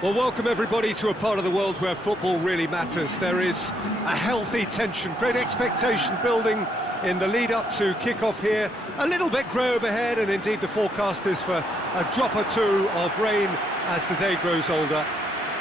Well, welcome everybody to a part of the world where football really matters. There is a healthy tension, great expectation building in the lead-up to kick-off here. A little bit grey overhead, and indeed the forecast is for a drop or two of rain as the day grows older.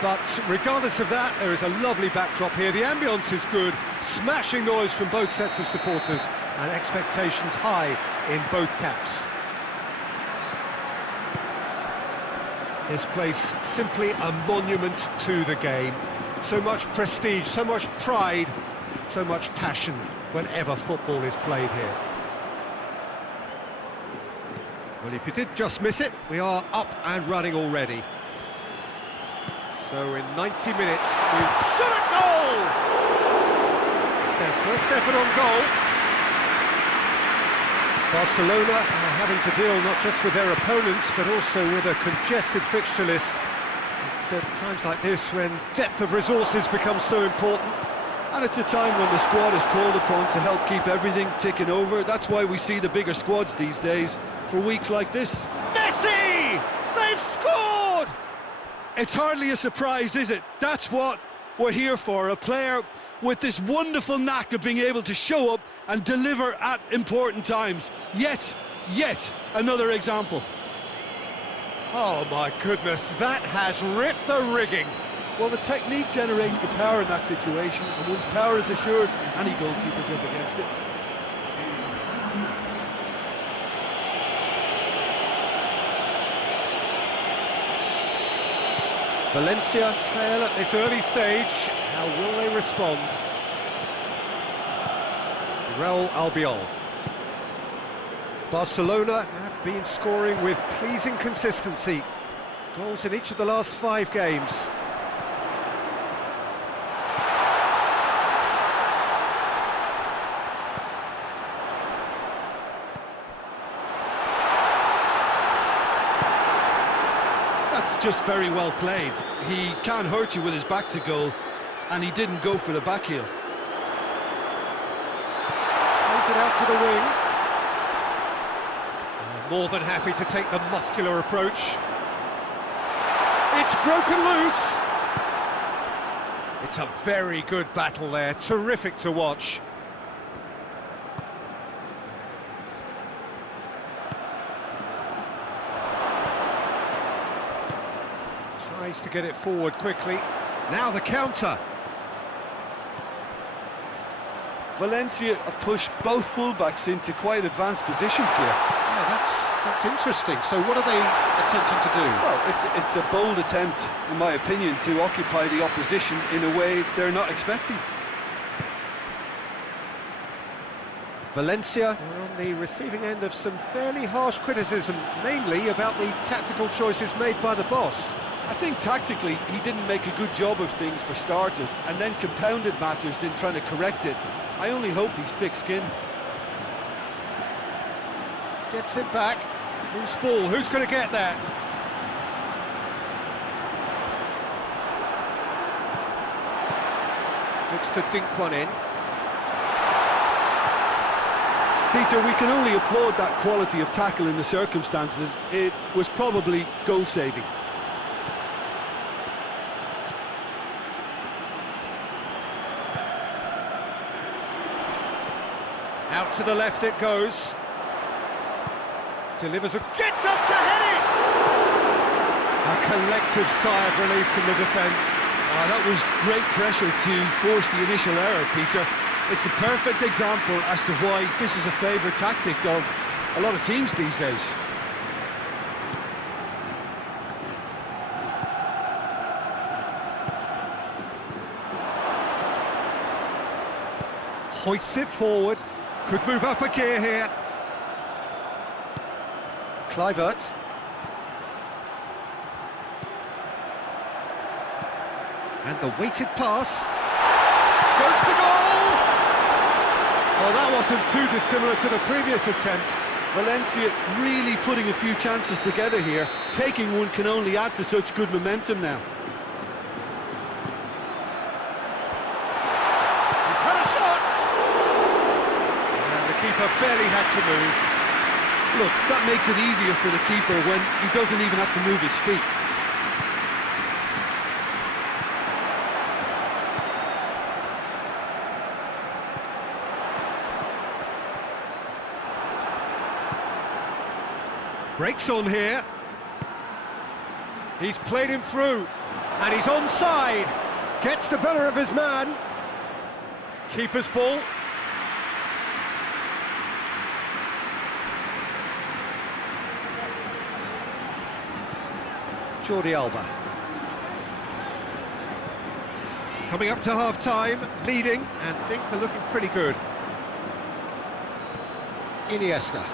But regardless of that, there is a lovely backdrop here. The ambience is good, smashing noise from both sets of supporters, and expectations high in both camps. This place simply a monument to the game. So much prestige, so much pride, so much passion whenever football is played here. Well, if you did just miss it, we are up and running already. So in 90 minutes, we've shot a goal! It's their first effort on goal. Barcelona are having to deal not just with their opponents, but also with a congested fixture list. It's at times like this when depth of resources becomes so important. And it's a time when the squad is called upon to help keep everything ticking over. That's why we see the bigger squads these days for weeks like this. Messi! They've scored! It's hardly a surprise, is it? That's what we're here for, a player with this wonderful knack of being able to show up and deliver at important times. Yet another example. Oh my goodness, that has ripped the rigging. Well, the technique generates the power in that situation, and once power is assured, any goalkeeper's up against it. Valencia trail at this early stage. How will they respond? Real Albiol. Barcelona have been scoring with pleasing consistency. Goals in each of the last 5 games. That's just very well played. He can't hurt you with his back to goal, and he didn't go for the back heel. Plays it out to the wing. More than happy to take the muscular approach. It's broken loose. It's a very good battle there, terrific to watch. Tries to get it forward quickly. Now the counter. Valencia have pushed both fullbacks into quite advanced positions here. Yeah, that's interesting. So what are they attempting to do? Well, it's a bold attempt, in my opinion, to occupy the opposition in a way they're not expecting. Valencia are on the receiving end of some fairly harsh criticism, mainly about the tactical choices made by the boss. I think tactically he didn't make a good job of things for starters, and then compounded matters in trying to correct it. I only hope he's thick-skinned. Gets it back. Loose ball. Who's going to get that? Looks to dink one in. Peter, we can only applaud that quality of tackle in the circumstances. It was probably goal-saving. Out to the left it goes. Delivers gets up to head it! A collective sigh of relief from the defence. That was great pressure to force the initial error, Peter. It's the perfect example as to why this is a favourite tactic of a lot of teams these days. Hoists it forward. Could move up a gear here. Kluivert. And the weighted pass. Goes for goal! Well, that wasn't too dissimilar to the previous attempt. Valencia really putting a few chances together here. Taking one can only add to such good momentum now. He's had a shot! And the keeper barely had to move. Look, that makes it easier for the keeper when he doesn't even have to move his feet. Breaks on here. He's played him through, and he's onside. Gets the better of his man. Keeper's ball. Jordi Alba. Coming up to half-time, leading, and things are looking pretty good. Iniesta.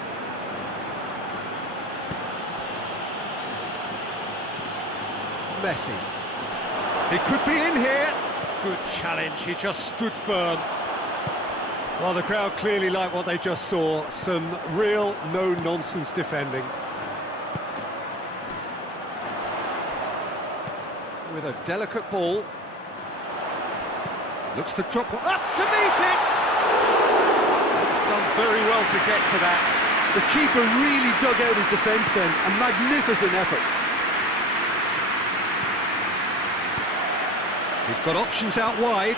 Messi. He could be in here. Good challenge, he just stood firm. Well, the crowd clearly like what they just saw. Some real no-nonsense defending. With a delicate ball. Looks to drop one up to meet it! He's done very well to get to that. The keeper really dug out his defence then. A magnificent effort. He's got options out wide.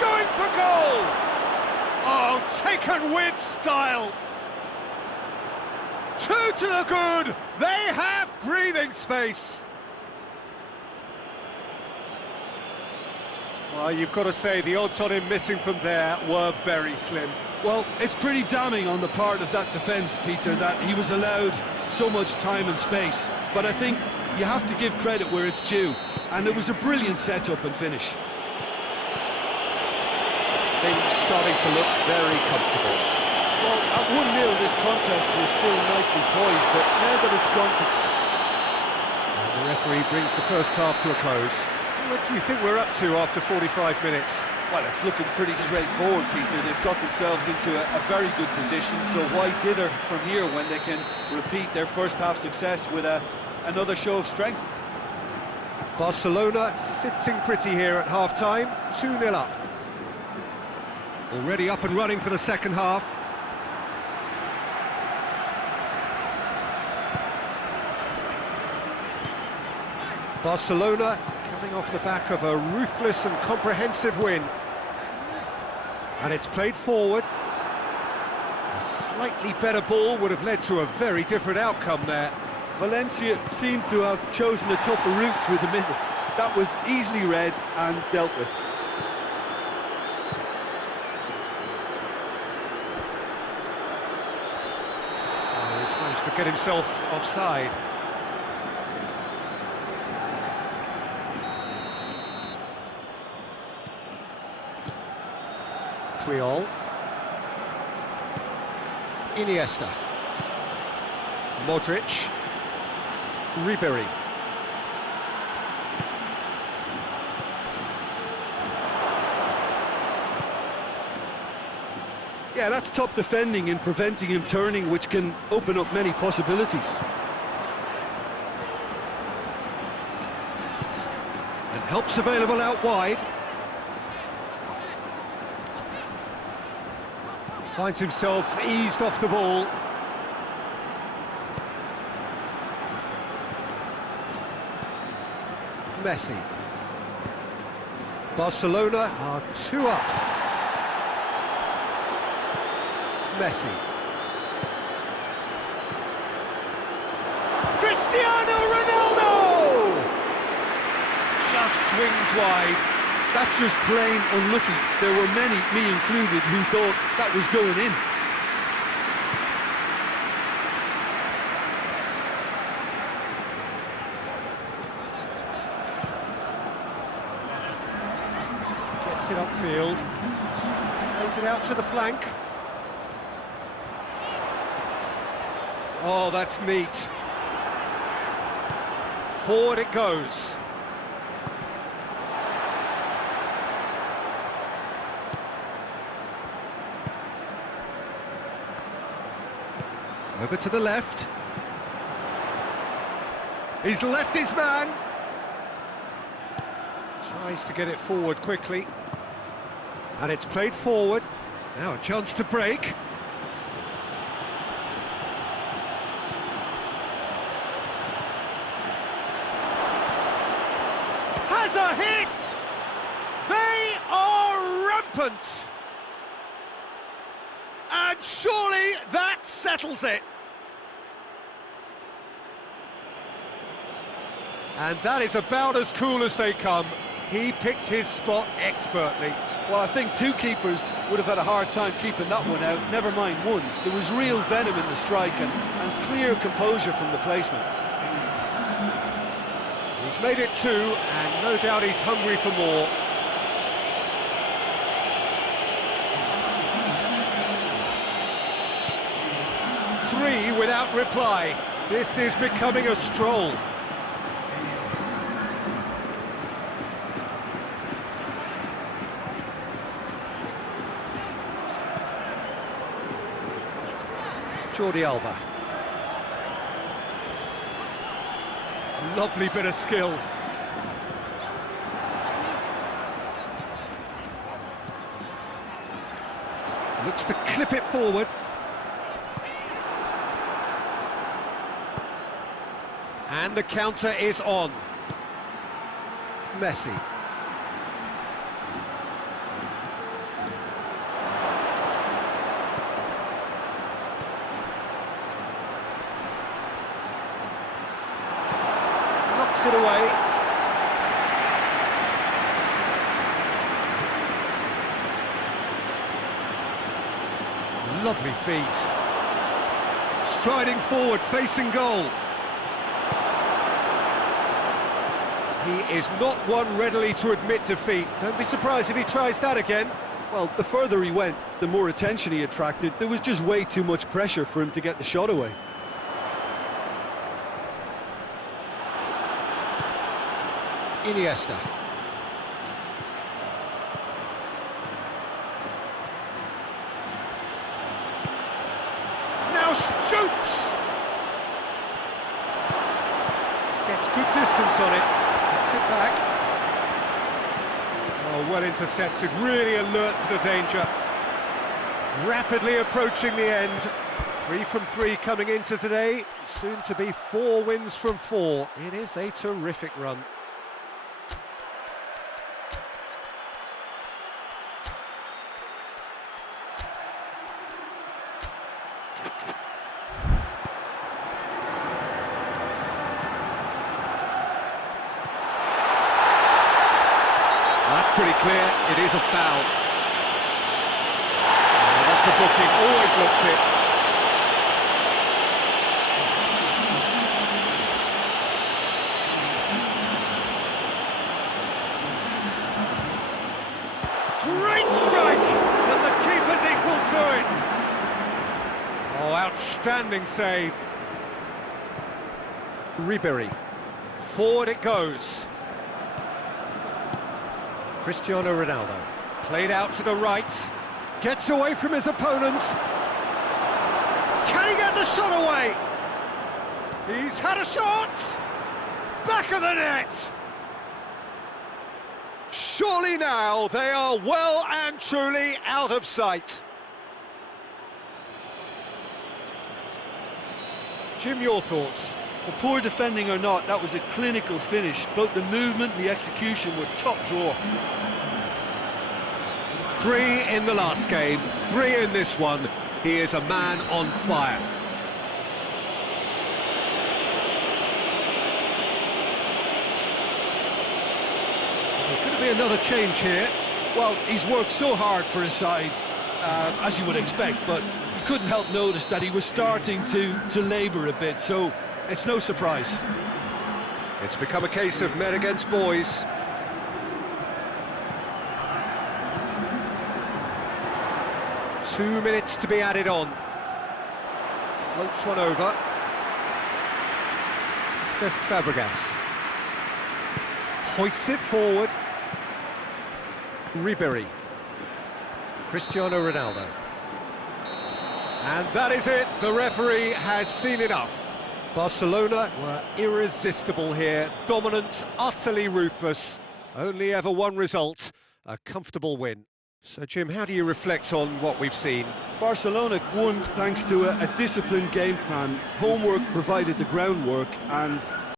Going for goal! Oh, taken with style! Two to the good! They have breathing space! Well, you've got to say the odds on him missing from there were very slim. Well, it's pretty damning on the part of that defence, Peter, that he was allowed so much time and space. But I think you have to give credit where it's due, and it was a brilliant setup and finish. Things starting to look very comfortable. Well, at 1-0 this contest was still nicely poised, but now that it's gone to... And the referee brings the first half to a close. What do you think we're up to after 45 minutes? Well, it's looking pretty straightforward, Peter. They've got themselves into a very good position, so why dither from here when they can repeat their first half success with another show of strength? Barcelona sitting pretty here at half-time, 2-0 up. Already up and running for the second half. Barcelona coming off the back of a ruthless and comprehensive win. And it's played forward. A slightly better ball would have led to a very different outcome there. Valencia seemed to have chosen a tougher route through the middle. That was easily read and dealt with. Oh, he's managed to get himself offside. Triol. Iniesta. Modric. Ribery. Yeah, that's top defending and preventing him turning, which can open up many possibilities. And help's available out wide. Finds himself eased off the ball. Messi. Barcelona are 2 up. Messi. Cristiano Ronaldo! Just swings wide. That's just plain unlucky. There were many, me included, who thought that was going in. Gets it upfield. Plays it out to the flank. Oh, that's neat. Forward it goes. Over to the left. He's left his man. Tries to get it forward quickly. And it's played forward. Now a chance to break. Has a hit! They are rampant! And surely that's settles it. And that is about as cool as they come. He picked his spot expertly. Well, I think two keepers would have had a hard time keeping that one out, never mind one. There was real venom in the strike and clear composure from the placement. He's made it 2, and no doubt he's hungry for more. Three without reply. This is becoming a stroll. Jordi Alba. Lovely bit of skill. Looks to clip it forward. And the counter is on. Messi. Knocks it away. Lovely feet. Striding forward, facing goal. He is not one readily to admit defeat. Don't be surprised if he tries that again. Well, the further he went, the more attention he attracted. There was just way too much pressure for him to get the shot away. Iniesta. Now shoots! Gets good distance on it. Gets it back. Oh, well intercepted. Really alert to the danger. Rapidly approaching the end. 3 from 3 coming into today. Soon to be 4 wins from 4. It is a terrific run. That's pretty clear, it is a foul. Oh, that's a booking, always looked it. Great strike, and the keeper's equal to it. Oh, outstanding save. Ribery, forward it goes. Cristiano Ronaldo, played out to the right, gets away from his opponents. Can he get the shot away? He's had a shot! Back of the net! Surely now they are well and truly out of sight. Jim, your thoughts? Well, poor defending or not, that was a clinical finish. Both the movement and the execution were top drawer. 3 in the last game, 3 in this one. He is a man on fire. There's going to be another change here. Well, he's worked so hard for his side, as you would expect, but you couldn't help notice that he was starting to labour a bit, so it's no surprise. It's become a case of men against boys. Two minutes to be added on. Floats one over. Cesc Fabregas. Hoists it forward. Ribery. Cristiano Ronaldo. And that is it. The referee has seen enough. Barcelona were irresistible here, dominant, utterly ruthless. Only ever one result, a comfortable win. So, Jim, how do you reflect on what we've seen? Barcelona won thanks to a disciplined game plan. Homework provided the groundwork, and